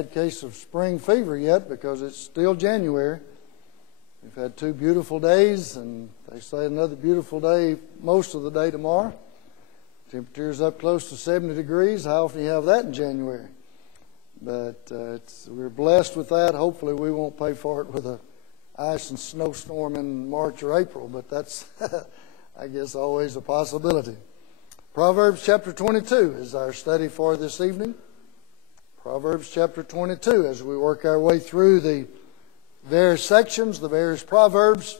A case of spring fever yet because it's still January. We've had 2 beautiful days, and they say another beautiful day most of the day tomorrow. Temperature's up close to 70 degrees. How often do you have that in January? But we're blessed with that. Hopefully we won't pay for it with a ice and snowstorm in March or April, but that's, I guess, always a possibility. Proverbs chapter 22 is our study for this evening. Proverbs chapter 22, as we work our way through the various sections, the various proverbs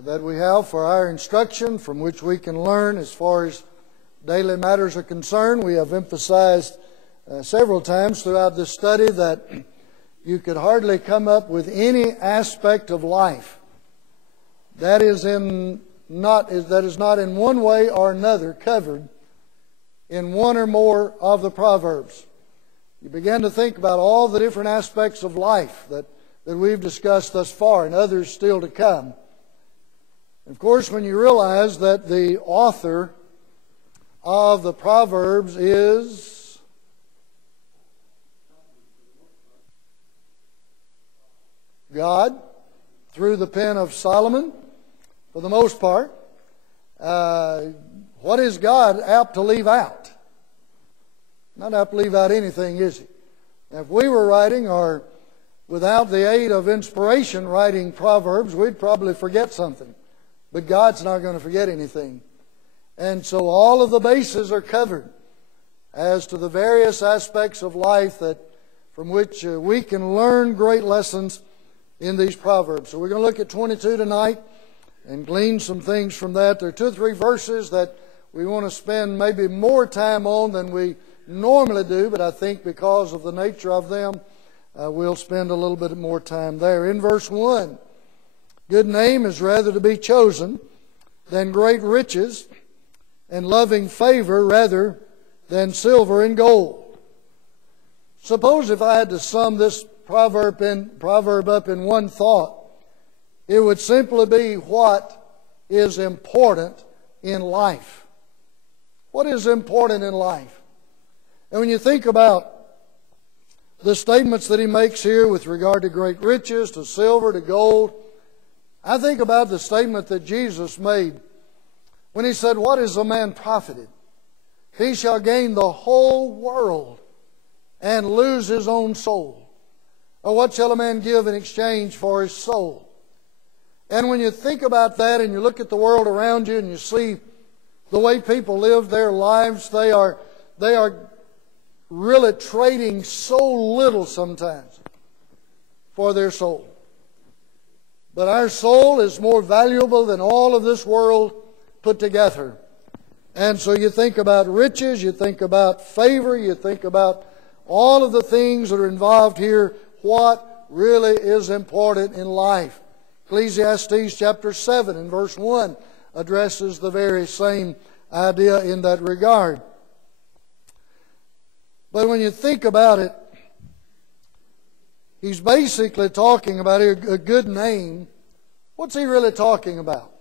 that we have for our instruction, from which we can learn as far as daily matters are concerned. We have emphasized several times throughout this study that you could hardly come up with any aspect of life that is not in one way or another covered in one or more of the proverbs. You begin to think about all the different aspects of life that we've discussed thus far, and others still to come. And of course, when you realize that the author of the Proverbs is God, through the pen of Solomon, for the most part, what is God apt to leave out? Not apt to leave out anything, is he? Now, if we were writing, or without the aid of inspiration writing Proverbs, we'd probably forget something. But God's not going to forget anything. And so all of the bases are covered as to the various aspects of life from which we can learn great lessons in these Proverbs. So we're going to look at 22 tonight and glean some things from that. There are 2 or 3 verses that we want to spend maybe more time on than we normally do, but I think because of the nature of them, we'll spend a little bit more time there. In verse 1, good name is rather to be chosen than great riches, and loving favor rather than silver and gold. Suppose if I had to sum this proverb up in one thought, it would simply be what is important in life. What is important in life? And when you think about the statements that he makes here with regard to great riches, to silver, to gold, I think about the statement that Jesus made when he said, "What is a man profited? He shall gain the whole world and lose his own soul. Or what shall a man give in exchange for his soul?" And when you think about that and you look at the world around you and you see the way people live their lives, they are really trading so little sometimes for their soul. But our soul is more valuable than all of this world put together. And so you think about riches, you think about favor, you think about all of the things that are involved here, what really is important in life. Ecclesiastes chapter 7 and verse 1 addresses the very same idea in that regard. But when you think about it, he's basically talking about a good name. What's he really talking about?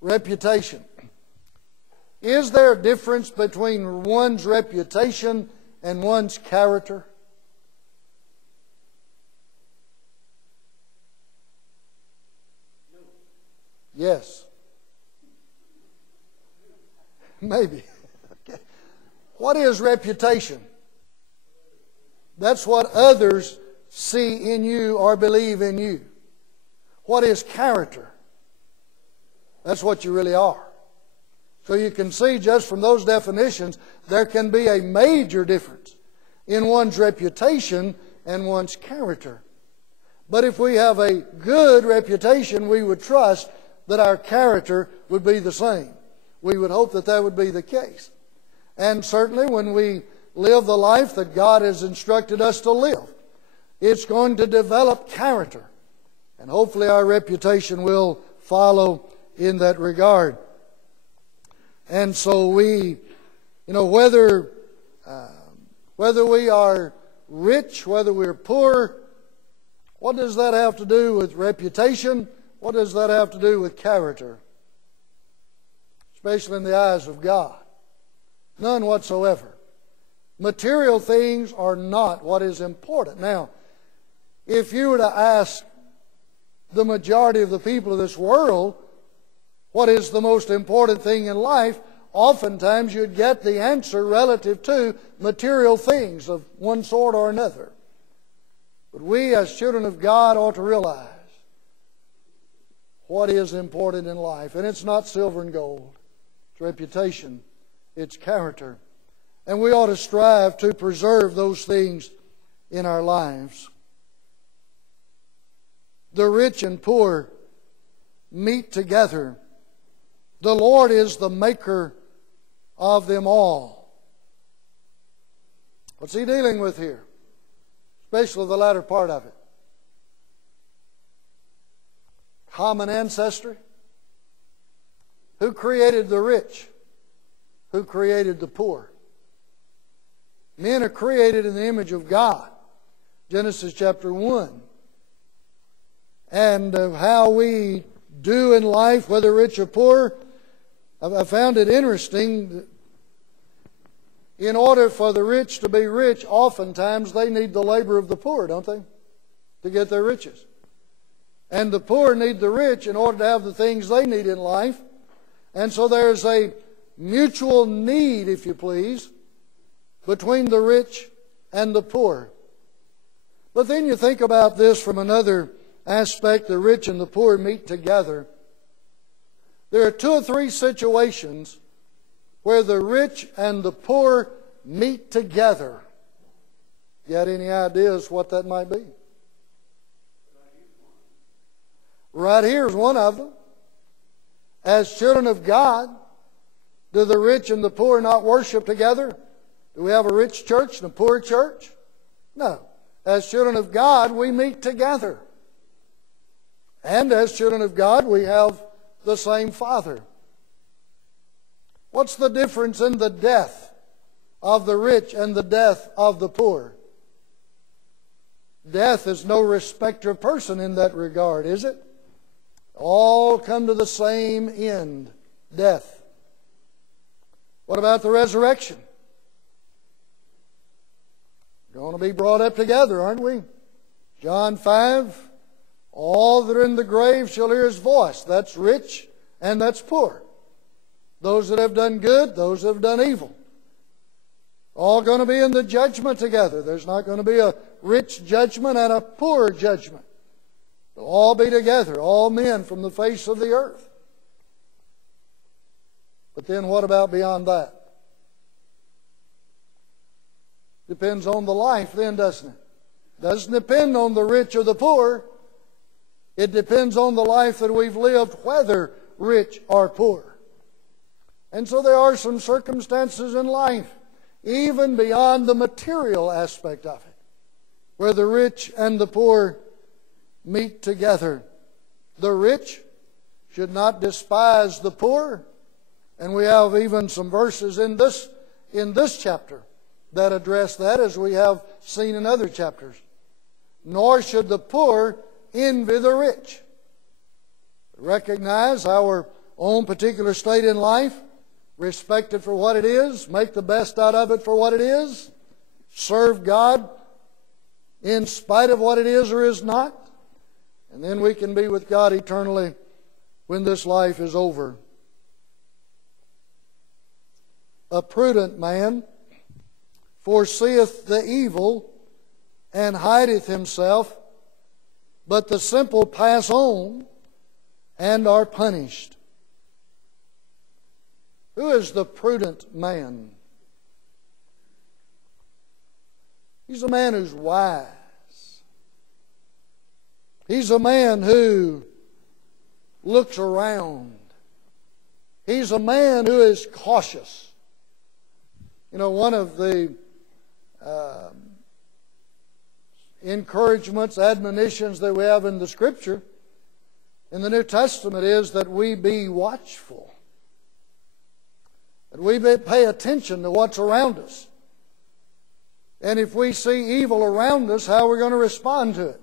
Reputation. Is there a difference between one's reputation and one's character? Yes. Maybe. Okay. What is reputation? That's what others see in you or believe in you. What is character? That's what you really are. So you can see just from those definitions, there can be a major difference in one's reputation and one's character. But if we have a good reputation, we would trust that our character would be the same. We would hope that that would be the case. And certainly when we live the life that God has instructed us to live, it's going to develop character. And hopefully our reputation will follow in that regard. And so whether we are rich, whether we're poor, what does that have to do with reputation? What does that have to do with character? Especially in the eyes of God. None whatsoever. Material things are not what is important. Now, if you were to ask the majority of the people of this world what is the most important thing in life, oftentimes you'd get the answer relative to material things of one sort or another. But we as children of God ought to realize what is important in life. And it's not silver and gold. It's reputation. It's character. And we ought to strive to preserve those things in our lives. The rich and poor meet together. The Lord is the maker of them all. What's He dealing with here? Especially the latter part of it. Common ancestry. Who created the rich? Who created the poor? Men are created in the image of God. Genesis chapter 1. And how we do in life, whether rich or poor, I found it interesting. In order for the rich to be rich, oftentimes they need the labor of the poor, don't they? To get their riches. And the poor need the rich in order to have the things they need in life. And so there's a mutual need, if you please, between the rich and the poor. But then you think about this from another aspect. The rich and the poor meet together. There are 2 or 3 situations where the rich and the poor meet together. You got any ideas what that might be? Right here is one of them. As children of God, do the rich and the poor not worship together? Do we have a rich church and a poor church? No. As children of God, we meet together. And as children of God, we have the same Father. What's the difference in the death of the rich and the death of the poor? Death is no respecter of person in that regard, is it? All come to the same end, death. What about the resurrection? We're going to be brought up together, aren't we? John 5, all that are in the grave shall hear His voice. That's rich and that's poor. Those that have done good, those that have done evil. All going to be in the judgment together. There's not going to be a rich judgment and a poor judgment. They'll all be together, all men from the face of the earth. But then what about beyond that? Depends on the life then, doesn't it? Doesn't depend on the rich or the poor. It depends on the life that we've lived, whether rich or poor. And so there are some circumstances in life, even beyond the material aspect of it, where the rich and the poor meet together. The rich should not despise the poor. And we have even some verses in this chapter that address that, as we have seen in other chapters. Nor should the poor envy the rich. Recognize our own particular state in life, respect it for what it is, make the best out of it for what it is, serve God in spite of what it is or is not, and then we can be with God eternally when this life is over. A prudent man foreseeth the evil and hideth himself, but the simple pass on and are punished. Who is the prudent man? He's a man who's wise. He's a man who looks around. He's a man who is cautious. You know, one of the encouragements, admonitions that we have in the Scripture, in the New Testament, is that we be watchful. That we pay attention to what's around us. And if we see evil around us, how are we going to respond to it?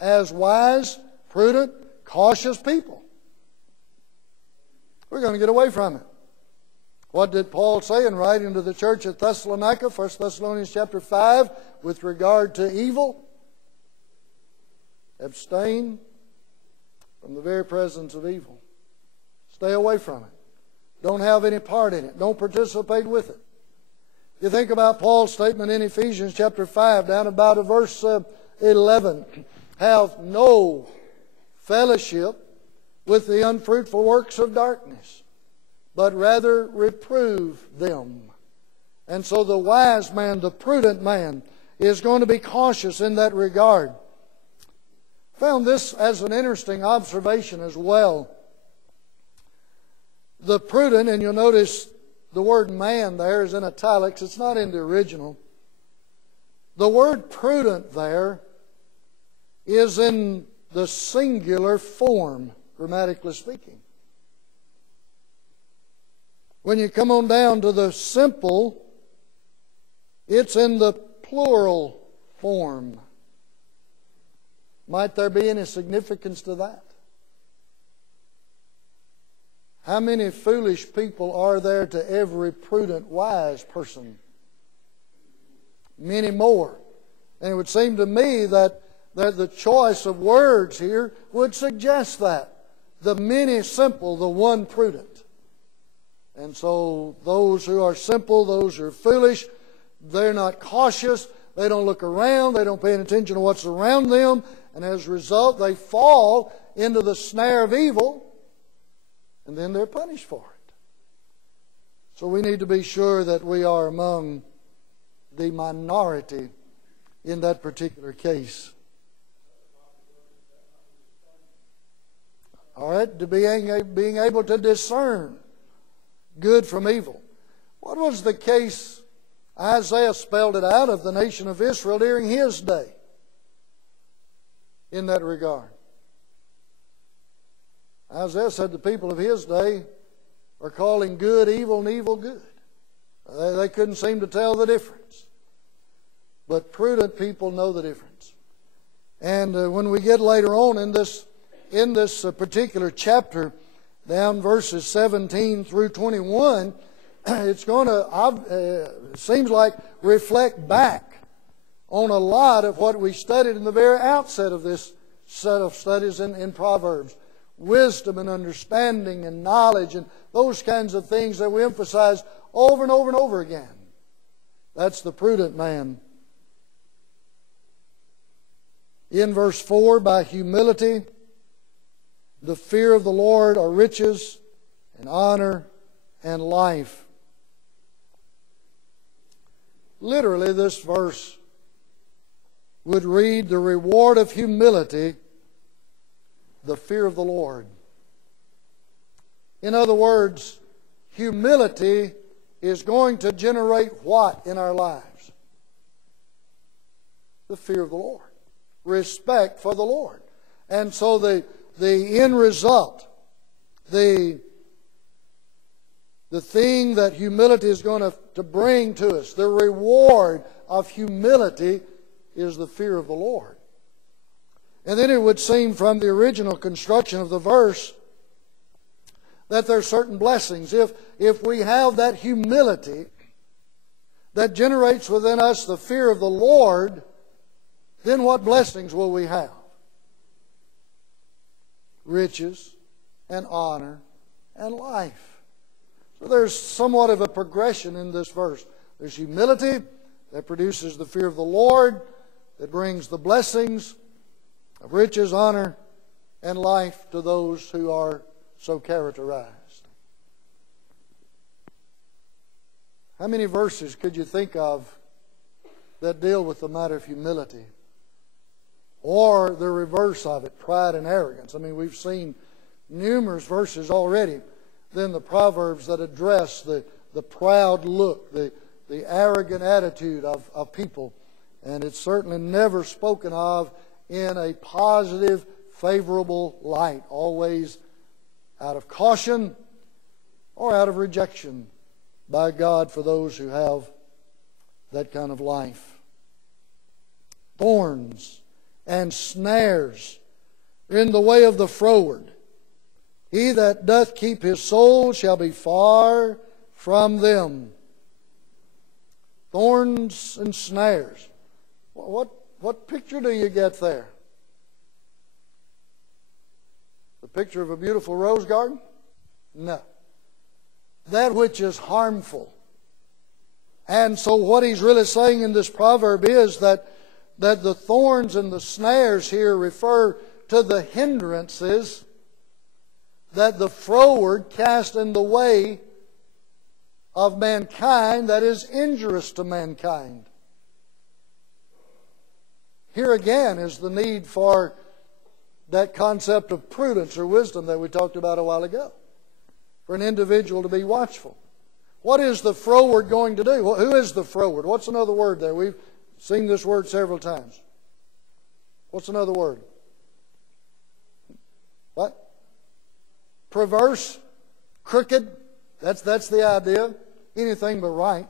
As wise, prudent, cautious people. We're going to get away from it. What did Paul say in writing to the church at Thessalonica, 1 Thessalonians chapter 5, with regard to evil? Abstain from the very presence of evil. Stay away from it. Don't have any part in it. Don't participate with it. You think about Paul's statement in Ephesians chapter 5, down about verse 11. Have no fellowship with the unfruitful works of darkness, but rather reprove them. And so the wise man, the prudent man, is going to be cautious in that regard. Found this as an interesting observation as well. The prudent, and you'll notice the word man there is in italics. It's not in the original. The word prudent there is in the singular form, grammatically speaking. When you come on down to the simple, it's in the plural form. Might there be any significance to that? How many foolish people are there to every prudent, wise person? Many more. And it would seem to me that the choice of words here would suggest that. The many simple, the one prudent. And so those who are simple, those who are foolish, they're not cautious, they don't look around, they don't pay any attention to what's around them, and as a result they fall into the snare of evil, and then they're punished for it. So we need to be sure that we are among the minority in that particular case. All right, to being able to discern good from evil. What was the case? Isaiah spelled it out of the nation of Israel during his day in that regard. Isaiah said the people of his day are calling good evil and evil good. They couldn't seem to tell the difference. But prudent people know the difference. And when we get later on in this particular chapter, down verses 17 through 21, it's going to, seems like, reflect back on a lot of what we studied in the very outset of this set of studies in Proverbs. Wisdom and understanding and knowledge and those kinds of things that we emphasize over and over and over again. That's the prudent man. In verse 4, by humility, the fear of the Lord are riches and honor and life. Literally, this verse would read, the reward of humility, the fear of the Lord. In other words, humility is going to generate what in our lives? The fear of the Lord. Respect for the Lord. And so the end result, the thing that humility is going to bring to us, the reward of humility is the fear of the Lord. And then it would seem from the original construction of the verse that there are certain blessings. If we have that humility that generates within us the fear of the Lord, then what blessings will we have? Riches and honor and life. So there's somewhat of a progression in this verse. There's humility that produces the fear of the Lord, that brings the blessings of riches, honor, and life to those who are so characterized. How many verses could you think of that deal with the matter of humility? Or the reverse of it, pride and arrogance. I mean, we've seen numerous verses already. Then the Proverbs that address the proud look, the arrogant attitude of people. And it's certainly never spoken of in a positive, favorable light. Always out of caution or out of rejection by God for those who have that kind of life. Thorns and snares are in the way of the froward. He that doth keep his soul shall be far from them. Thorns and snares. What picture do you get there? The picture of a beautiful rose garden? No. That which is harmful. And so what he's really saying in this proverb is that the thorns and the snares here refer to the hindrances that the froward cast in the way of mankind that is injurious to mankind. Here again is the need for that concept of prudence or wisdom that we talked about a while ago. For an individual to be watchful. What is the froward going to do? Who is the froward? What's another word there? We've seen this word several times. What's another word? What? Perverse, crooked. That's the idea. Anything but right.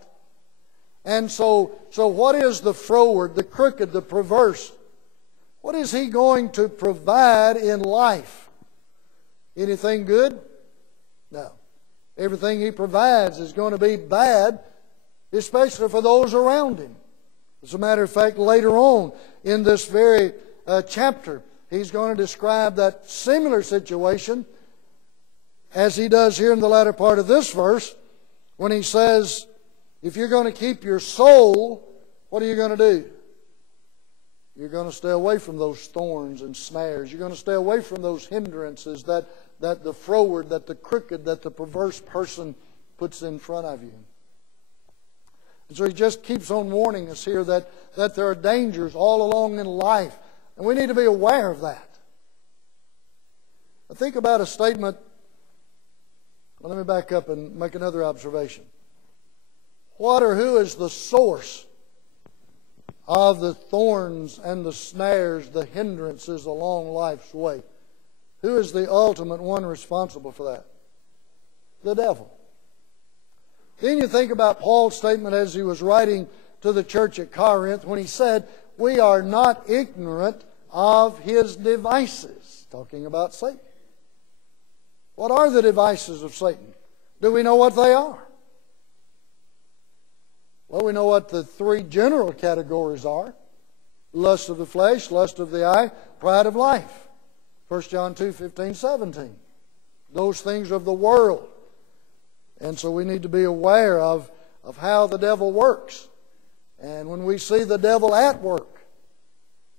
And so what is the froward, the crooked, the perverse? What is he going to provide in life? Anything good? No. Everything he provides is going to be bad, especially for those around him. As a matter of fact, later on in this very chapter, he's going to describe that similar situation as he does here in the latter part of this verse when he says, if you're going to keep your soul, what are you going to do? You're going to stay away from those thorns and snares. You're going to stay away from those hindrances that the froward, that the crooked, that the perverse person puts in front of you. And so he just keeps on warning us here that there are dangers all along in life. And we need to be aware of that. I think about a statement. Well, let me back up and make another observation. What or who is the source of the thorns and the snares, the hindrances along life's way? Who is the ultimate one responsible for that? The devil. Then you think about Paul's statement as he was writing to the church at Corinth when he said, we are not ignorant of his devices. Talking about Satan. What are the devices of Satan? Do we know what they are? Well, we know what the three general categories are. Lust of the flesh, lust of the eye, pride of life. 1 John 2:15-17. Those things of the world. And so we need to be aware of how the devil works. And when we see the devil at work,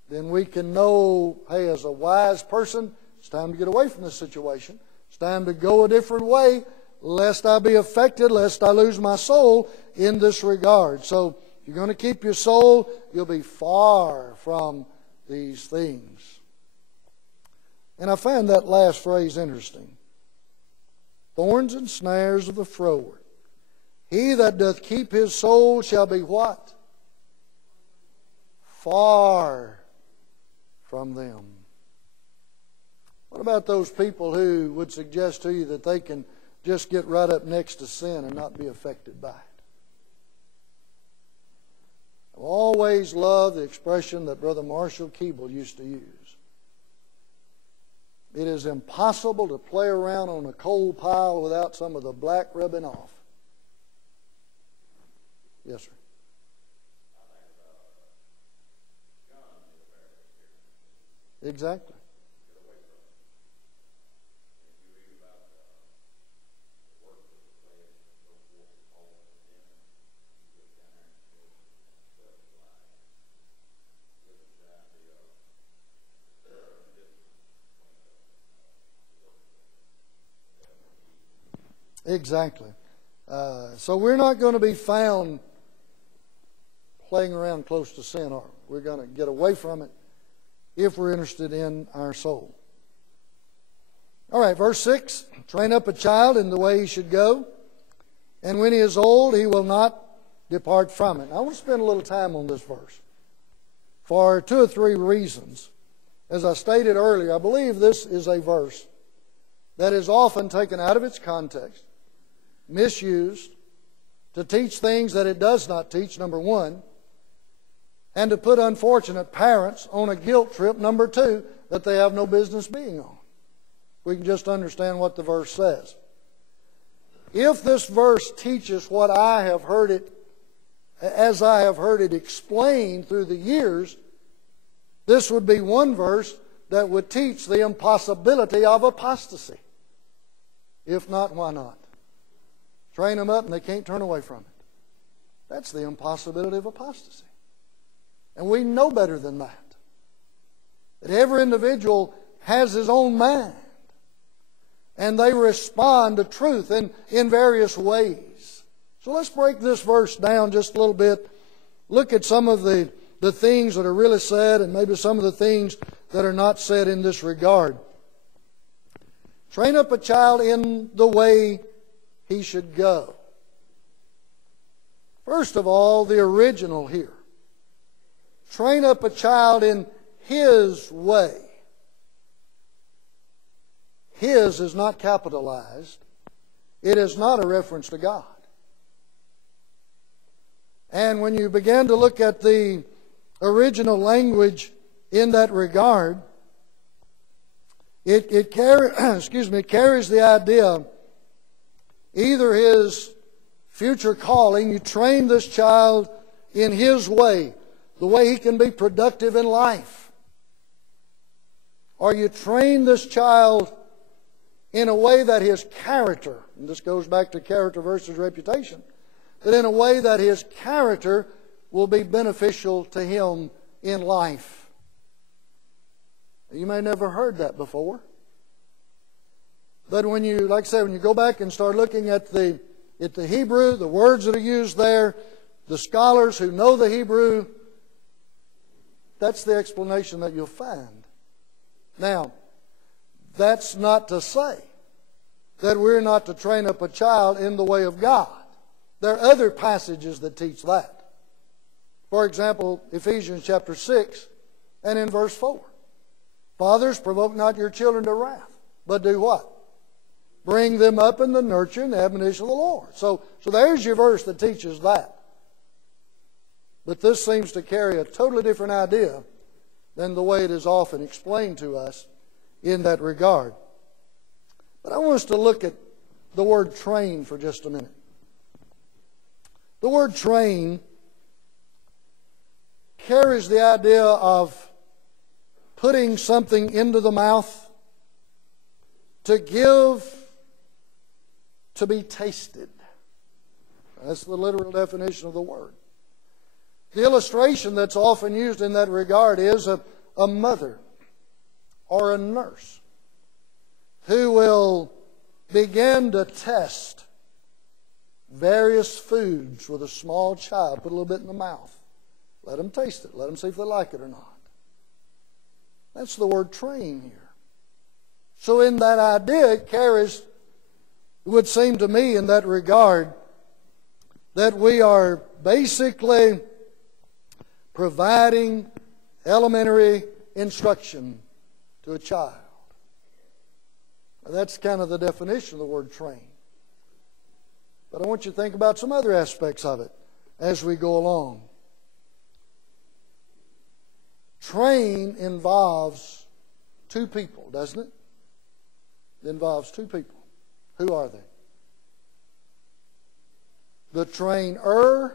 then we can know, hey, as a wise person, it's time to get away from this situation. It's time to go a different way, lest I be affected, lest I lose my soul in this regard. So if you're going to keep your soul, you'll be far from these things. And I found that last phrase interesting. Thorns and snares of the froward. He that doth keep his soul shall be what? Far from them. What about those people who would suggest to you that they can just get right up next to sin and not be affected by it? I've always loved the expression that Brother Marshall Keeble used to use. It is impossible to play around on a coal pile without some of the black rubbing off. Yes, sir. Exactly. Exactly. So we're not going to be found playing around close to sin, are we? We're going to get away from it if we're interested in our soul. All right, verse 6. Train up a child in the way he should go, and when he is old, he will not depart from it. Now, I want to spend a little time on this verse for 2 or 3 reasons. As I stated earlier, I believe this is a verse that is often taken out of its context, misused, to teach things that it does not teach, number one, and to put unfortunate parents on a guilt trip, number two, that they have no business being on. We can just understand what the verse says. if this verse teaches what I have heard it, as I have heard it explained through the years, this would be one verse that would teach the impossibility of apostasy. If not, why not? Train them up and they can't turn away from it. That's the impossibility of apostasy. And we know better than that. That every individual has his own mind. And they respond to truth in various ways. So let's break this verse down just a little bit. Look at some of the things that are really said and maybe some of the things that are not said in this regard. Train up a child in the way he should go. First of all, the original here. Train up a child in his way. His is not capitalized. It is not a reference to God. And when you begin to look at the original language in that regard, it carries the idea, either his future calling, you train this child in his way, the way he can be productive in life. Or you train this child in a way that his character, and this goes back to character versus reputation, but in a way that his character will be beneficial to him in life. You may never heard that before. But when you, like I said, when you go back and start looking at the Hebrew, the words that are used there, the scholars who know the Hebrew, that's the explanation that you'll find. Now, that's not to say that we're not to train up a child in the way of God. There are other passages that teach that. For example, Ephesians chapter 6 and in verse 4. Fathers, provoke not your children to wrath, but do what? Bring them up in the nurture and the admonition of the Lord. So there's your verse that teaches that. But this seems to carry a totally different idea than the way it is often explained to us in that regard. But I want us to look at the word train for just a minute. The word train carries the idea of putting something into the mouth to give, to be tasted. That's the literal definition of the word. The illustration that's often used in that regard is a mother or a nurse who will begin to test various foods with a small child, put a little bit in the mouth. Let them taste it. Let them see if they like it or not. That's the word train here. So in that idea, it carries, it would seem to me in that regard, that we are basically providing elementary instruction to a child. Now, that's kind of the definition of the word train. But I want you to think about some other aspects of it as we go along. Train involves two people, doesn't it? It involves two people. Who are they? The trainer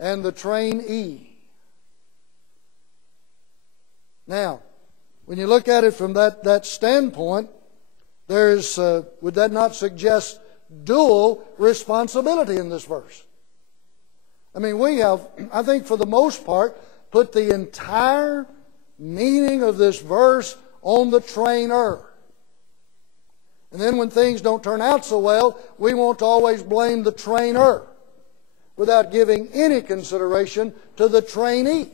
and the trainee. Now, when you look at it from that standpoint, there's would that not suggest dual responsibility in this verse? I mean, we have, I think for the most part, put the entire meaning of this verse on the trainer. And then when things don't turn out so well, we want to always blame the trainer without giving any consideration to the trainee.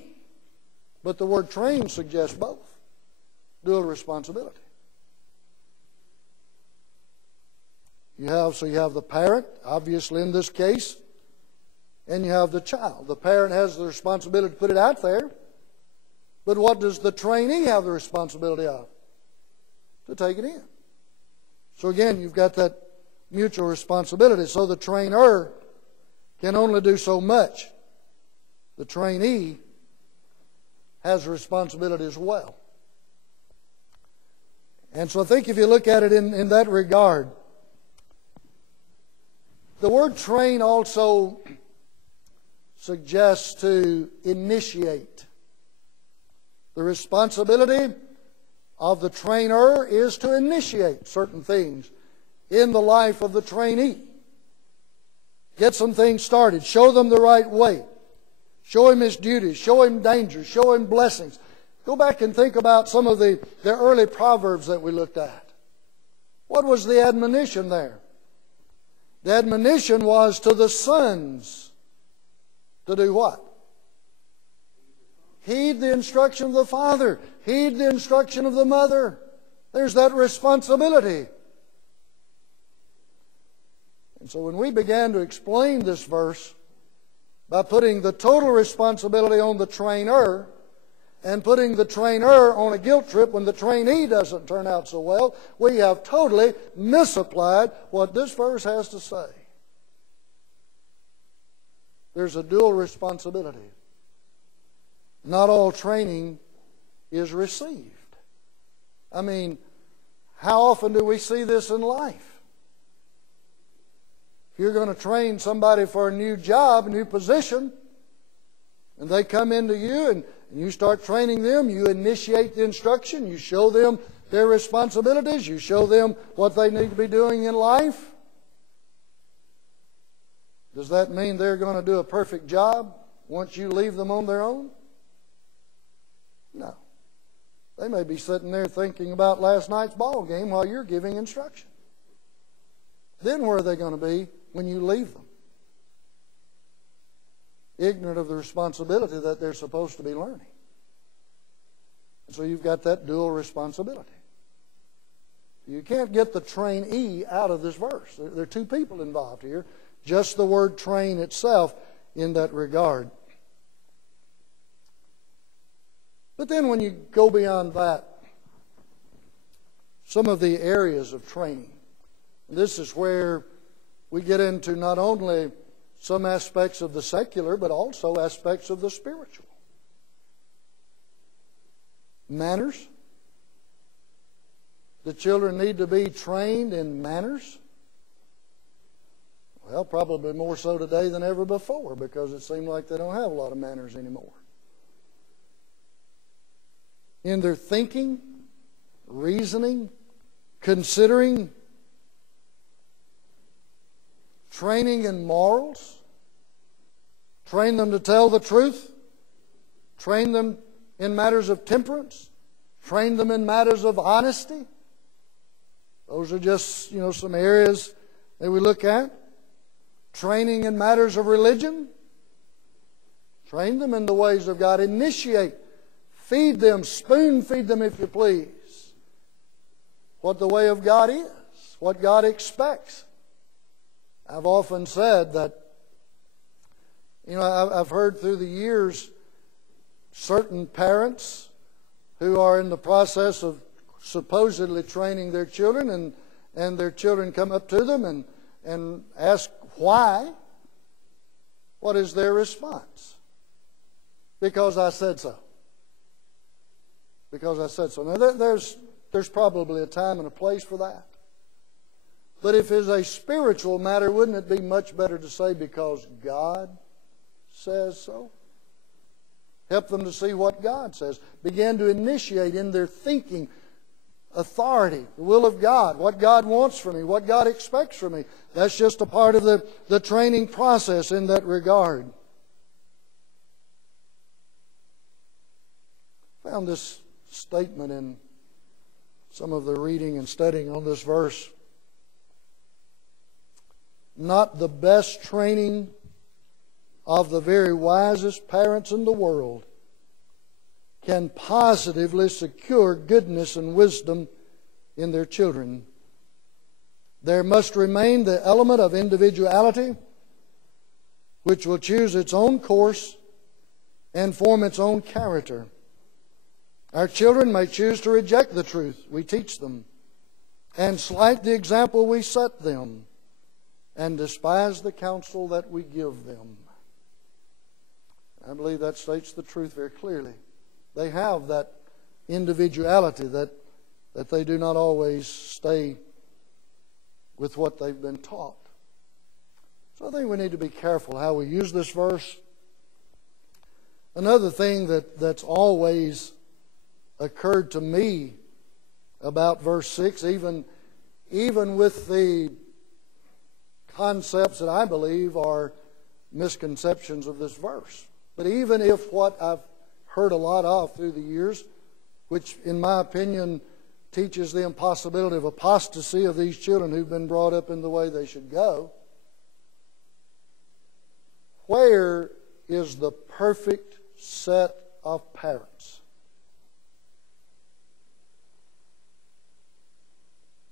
But the word train suggests both. Dual responsibility. You have the parent, obviously in this case, and you have the child. The parent has the responsibility to put it out there, but what does the trainee have the responsibility of? To take it in. So again, you've got that mutual responsibility. So the trainer can only do so much. The trainee has a responsibility as well. And so I think if you look at it in that regard, The word train also suggests to initiate. The responsibility of the trainer is to initiate certain things in the life of the trainee. Get some things started. Show them the right way. Show him his duties. Show him dangers. Show him blessings. Go back and think about some of the early Proverbs that we looked at. What was the admonition there? The admonition was to the sons to do what? Heed the instruction of the father. Heed the instruction of the mother. There's that responsibility. And so when we began to explain this verse by putting the total responsibility on the trainer and putting the trainer on a guilt trip when the trainee doesn't turn out so well, we have totally misapplied what this verse has to say. There's a dual responsibility. Not all training is received. I mean, how often do we see this in life? If you're going to train somebody for a new job, a new position, and they come into you and you start training them, you initiate the instruction, you show them their responsibilities, you show them what they need to be doing in life. Does that mean they're going to do a perfect job once you leave them on their own? No. They may be sitting there thinking about last night's ball game while you're giving instruction. Then where are they going to be when you leave them? Ignorant of the responsibility that they're supposed to be learning. And so you've got that dual responsibility. You can't get the trainee out of this verse. There are two people involved here. Just the word train itself in that regard. But then when you go beyond that, some of the areas of training, this is where we get into not only some aspects of the secular, but also aspects of the spiritual. Manners. The children need to be trained in manners. Well, probably more so today than ever before, because it seems like they don't have a lot of manners anymore. In their thinking, reasoning, considering, training in morals, train them to tell the truth, train them in matters of temperance, train them in matters of honesty. Those are just, some areas that we look at. Training in matters of religion, train them in the ways of God. Initiate, feed them, spoon feed them if you please, what the way of God is, what God expects. I've often said that, I've heard through the years certain parents who are in the process of supposedly training their children, and their children come up to them and ask why. What is their response? Because I said so. Because I said so. Now, there's probably a time and a place for that. But if it's a spiritual matter, wouldn't it be much better to say, because God says so? Help them to see what God says. Begin to initiate in their thinking authority, the will of God, what God wants from me, what God expects from me. That's just a part of the training process in that regard. I found this statement in some of the reading and studying on this verse. Not the best training of the very wisest parents in the world can positively secure goodness and wisdom in their children. There must remain the element of individuality, which will choose its own course and form its own character. Our children may choose to reject the truth we teach them and slight the example we set them and despise the counsel that we give them. I believe that states the truth very clearly. They have that individuality that they do not always stay with what they've been taught. So I think we need to be careful how we use this verse. Another thing that's always occurred to me about verse 6, even with the concepts that I believe are misconceptions of this verse. But even if what I've heard a lot of through the years, which in my opinion teaches the impossibility of apostasy of these children who've been brought up in the way they should go, where is the perfect set of parents?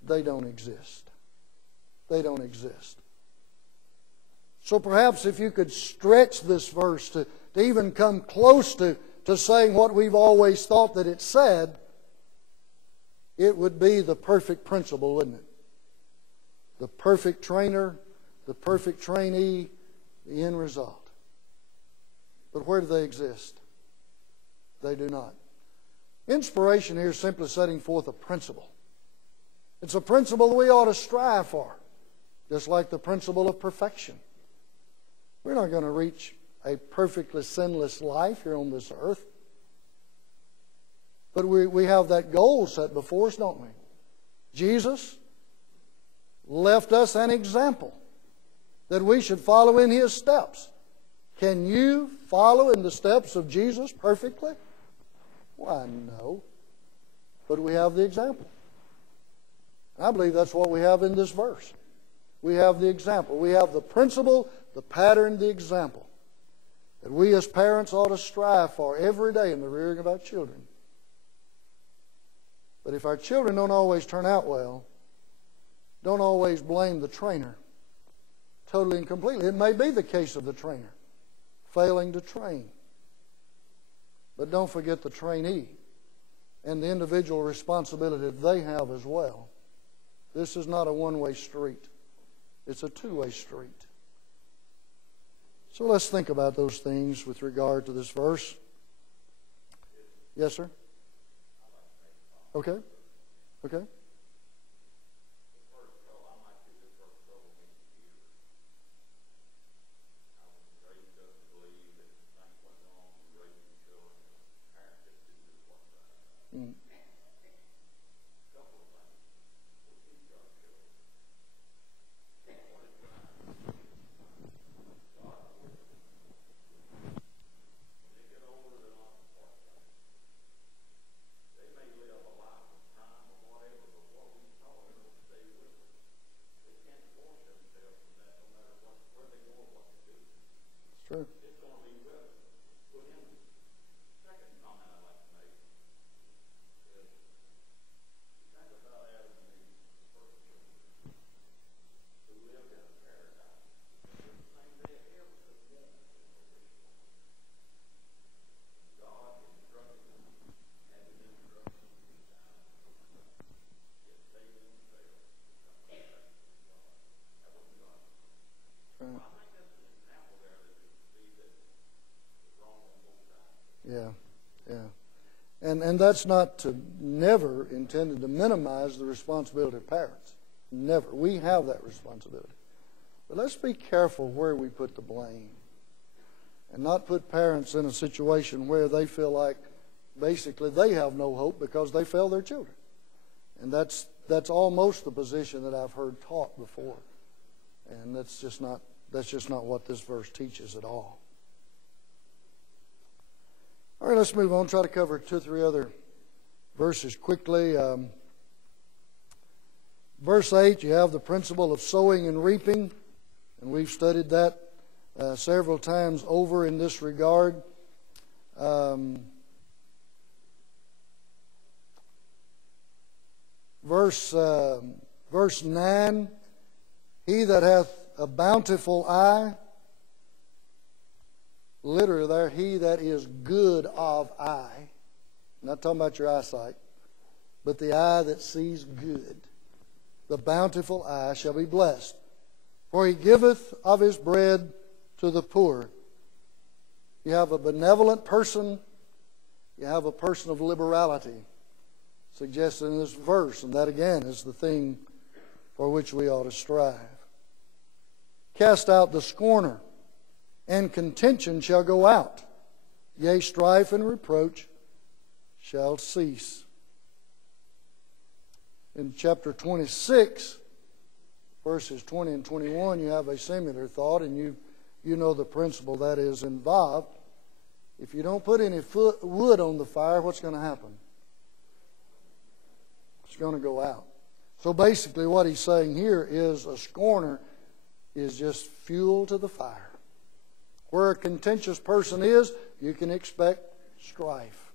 They don't exist. They don't exist. So perhaps if you could stretch this verse to even come close to saying what we've always thought that it said, it would be the perfect principle, wouldn't it? The perfect trainer, the perfect trainee, the end result. But where do they exist? They do not. Inspiration here is simply setting forth a principle. It's a principle that we ought to strive for, just like the principle of perfection. We're not going to reach a perfectly sinless life here on this earth. But we have that goal set before us, don't we? Jesus left us an example that we should follow in His steps. Can you follow in the steps of Jesus perfectly? Why, no. But we have the example. I believe that's what we have in this verse. We have the example. We have the principle, the pattern, the example that we as parents ought to strive for every day in the rearing of our children. But if our children don't always turn out well, don't always blame the trainer totally and completely. It may be the case of the trainer failing to train. But don't forget the trainee and the individual responsibility that they have as well. This is not a one-way street. It's a two-way street. So let's think about those things with regard to this verse. Yes, sir? Okay. Okay. And that's not to never intended to minimize the responsibility of parents. Never. We have that responsibility. But let's be careful where we put the blame and not put parents in a situation where they feel like basically they have no hope because they failed their children. And that's almost the position that I've heard taught before. And that's just not what this verse teaches at all. All right, let's move on. Try to cover 2 or 3 other verses quickly. Verse 8, you have the principle of sowing and reaping, and we've studied that several times over in this regard. Verse 9, he that hath a bountiful eye, literally there, he that is good of eye. I'm not talking about your eyesight, but the eye that sees good. The bountiful eye shall be blessed. For he giveth of his bread to the poor. You have a benevolent person. You have a person of liberality suggested in this verse. And that again is the thing for which we ought to strive. cast out the scorner, and contention shall go out. Yea, strife and reproach shall cease. In chapter 26, verses 20 and 21, you have a similar thought, and you know the principle that is involved. If you don't put any wood on the fire, what's going to happen? It's going to go out. So basically what he's saying here is a scorner is just fuel to the fire. Where a contentious person is, you can expect strife.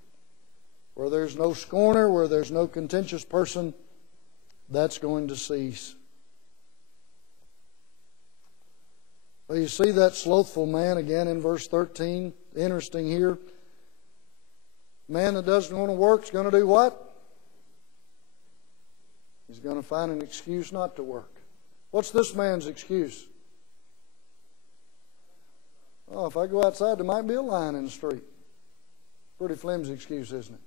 Where there's no scorner, where there's no contentious person, that's going to cease. Well, you see that slothful man again in verse 13. Interesting here. Man that doesn't want to work is going to do what? He's going to find an excuse not to work. What's this man's excuse? Oh, if I go outside, there might be a lion in the street. Pretty flimsy excuse, isn't it?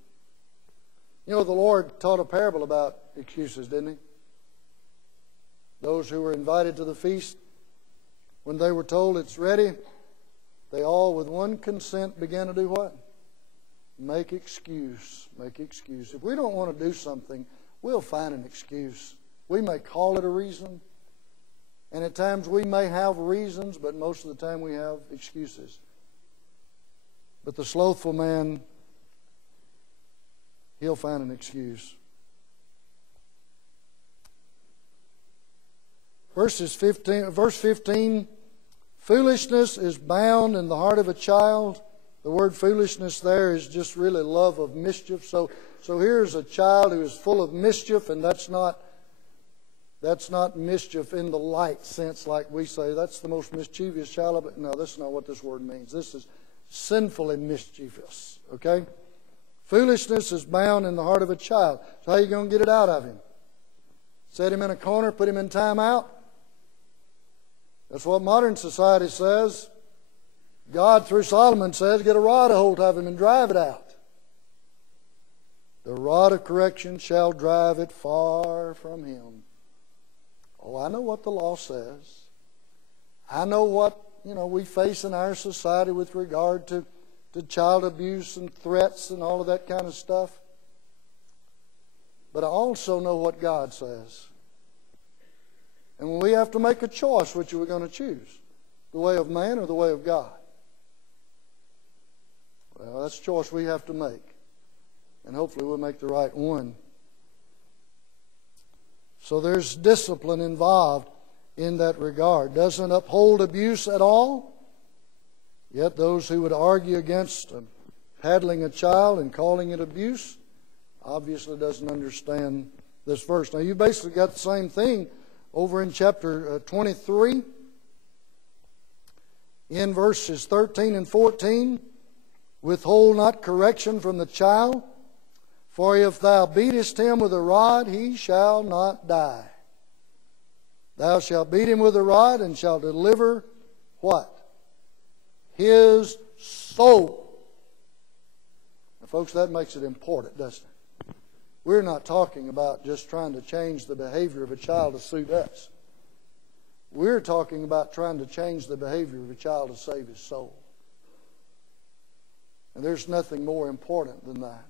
You know, the Lord taught a parable about excuses, didn't He? Those who were invited to the feast, when they were told it's ready, they all with one consent began to do what? Make excuse. Make excuse. If we don't want to do something, we'll find an excuse. We may call it a reason, and at times we may have reasons, but most of the time we have excuses. But the slothful man, he'll find an excuse. Verse 15, foolishness is bound in the heart of a child. The word foolishness there is just really love of mischief. So here's a child who is full of mischief, and that's not mischief in the light sense like we say. That's the most mischievous child. No, that's not what this word means. This is sinful and mischievous. Okay? Foolishness is bound in the heart of a child. So how are you going to get it out of him? Set him in a corner, put him in timeout? That's what modern society says. God, through Solomon, says, get a rod a hold of him and drive it out. The rod of correction shall drive it far from him. Oh, I know what the law says. I know what we face in our society with regard to child abuse and threats and all of that kind of stuff. But I also know what God says. And when we have to make a choice, which are we going to choose? The way of man or the way of God? Well, that's a choice we have to make. And hopefully we'll make the right one. So there's discipline involved in that regard. Doesn't uphold abuse at all. Yet those who would argue against paddling a child and calling it abuse obviously doesn't understand this verse. Now you basically got the same thing over in chapter 23 in verses 13 and 14. Withhold not correction from the child, for if thou beatest him with a rod, he shall not die. Thou shalt beat him with a rod and shalt deliver what? His soul. Now, folks, that makes it important, doesn't it? We're not talking about just trying to change the behavior of a child to suit us. We're talking about trying to change the behavior of a child to save his soul. And there's nothing more important than that.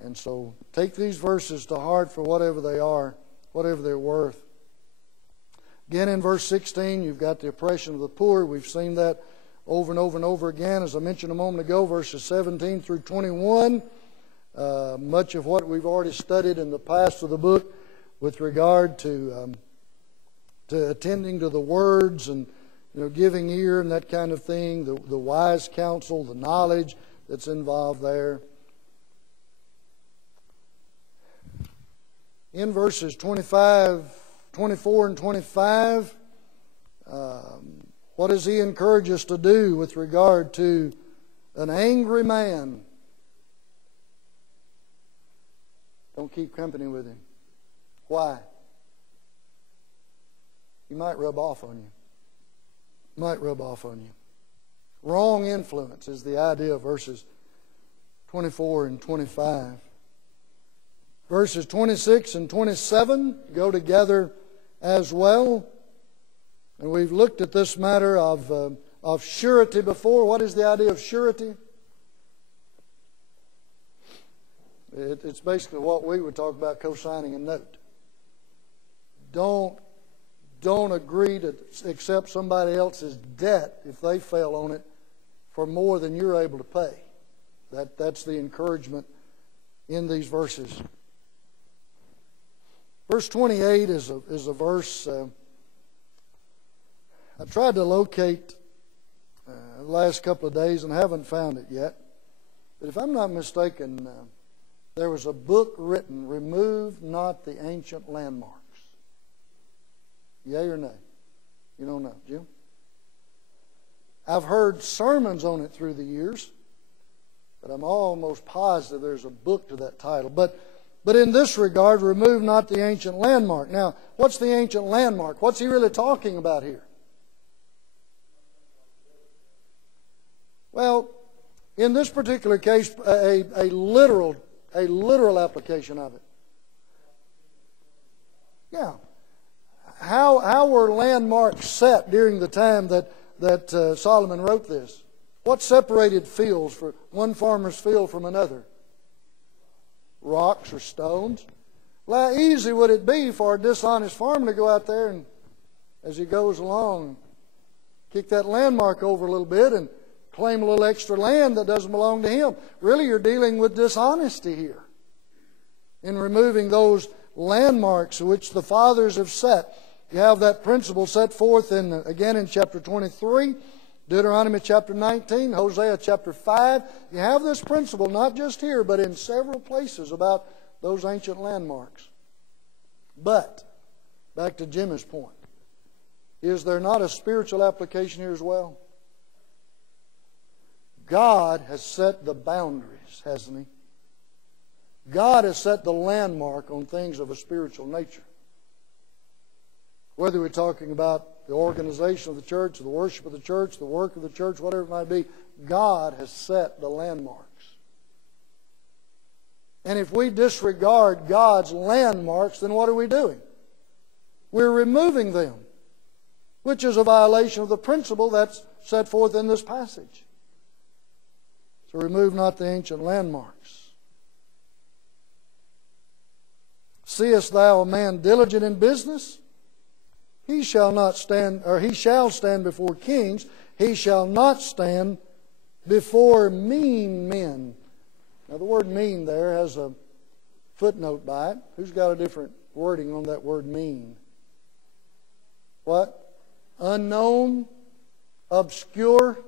And so take these verses to heart for whatever they are, whatever they're worth. Again, in verse 16, you've got the oppression of the poor. We've seen that over and over and over again. As I mentioned a moment ago, verses 17 through 21. Much of what we've already studied in the past of the book with regard to attending to the words and giving ear and that kind of thing, the wise counsel, the knowledge that's involved there. In verses 24 and 25, what does he encourage us to do with regard to an angry man? Don't keep company with him. Why? He might rub off on you. Might rub off on you. Wrong influence is the idea of verses 24 and 25. Verses 26 and 27 go together as well. And we've looked at this matter of surety before. What is the idea of surety? It's basically what we would talk about co-signing a note. Don't agree to accept somebody else's debt if they fail on it for more than you're able to pay. That's the encouragement in these verses. Verse 28 is a verse I tried to locate the last couple of days and haven't found it yet. But if I'm not mistaken, there was a book written, "Remove Not the Ancient Landmarks." Yea or nay? You don't know, Jim? I've heard sermons on it through the years, but I'm almost positive there's a book to that title. But in this regard, remove not the ancient landmark. Now, what's the ancient landmark? What's he really talking about here? Well, in this particular case, a literal application of it. Yeah. How were landmarks set during the time that Solomon wrote this? What separated fields, for one farmer's field from another? Rocks or stones? Well, how easy would it be for a dishonest farmer to go out there and, as he goes along, kick that landmark over a little bit and claim a little extra land that doesn't belong to him? Really, you're dealing with dishonesty here in removing those landmarks which the fathers have set. You have that principle set forth again in chapter 23, Deuteronomy chapter 19, Hosea chapter 5. You have this principle not just here, but in several places about those ancient landmarks. But, back to Jimmy's point, is there not a spiritual application here as well? God has set the boundaries, hasn't He? God has set the landmark on things of a spiritual nature. Whether we're talking about the organization of the church, the worship of the church, the work of the church, whatever it might be, God has set the landmarks. And if we disregard God's landmarks, then what are we doing? We're removing them, which is a violation of the principle that's set forth in this passage. So remove not the ancient landmarks. Seest thou a man diligent in business? He shall not stand, or he shall stand before kings. He shall not stand before mean men. Now the word mean there has a footnote by it. Who's got a different wording on that word mean? What? Unknown, obscure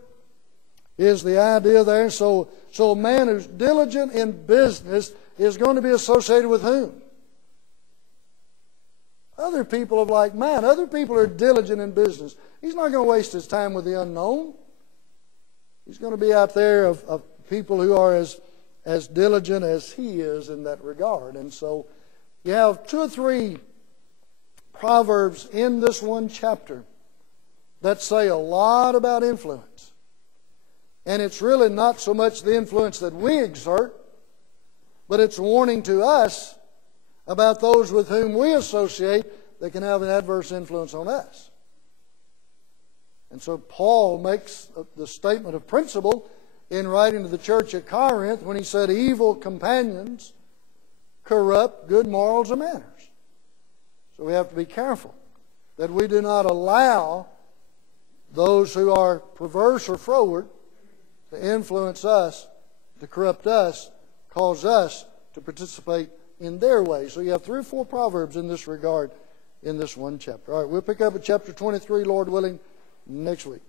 is the idea there. So a man who's diligent in business is going to be associated with whom? Other people of like mind. Other people are diligent in business. He's not going to waste his time with the unknown. He's going to be out there of people who are as diligent as he is in that regard. And so you have 2 or 3 proverbs in this one chapter that say a lot about influence. And it's really not so much the influence that we exert, but it's a warning to us about those with whom we associate that can have an adverse influence on us. And so Paul makes the statement of principle in writing to the church at Corinth when he said, evil companions corrupt good morals and manners. So we have to be careful that we do not allow those who are perverse or froward to influence us, to corrupt us, cause us to participate in their ways. So you have 3 or 4 proverbs in this regard in this one chapter. All right, we'll pick up at chapter 23, Lord willing, next week.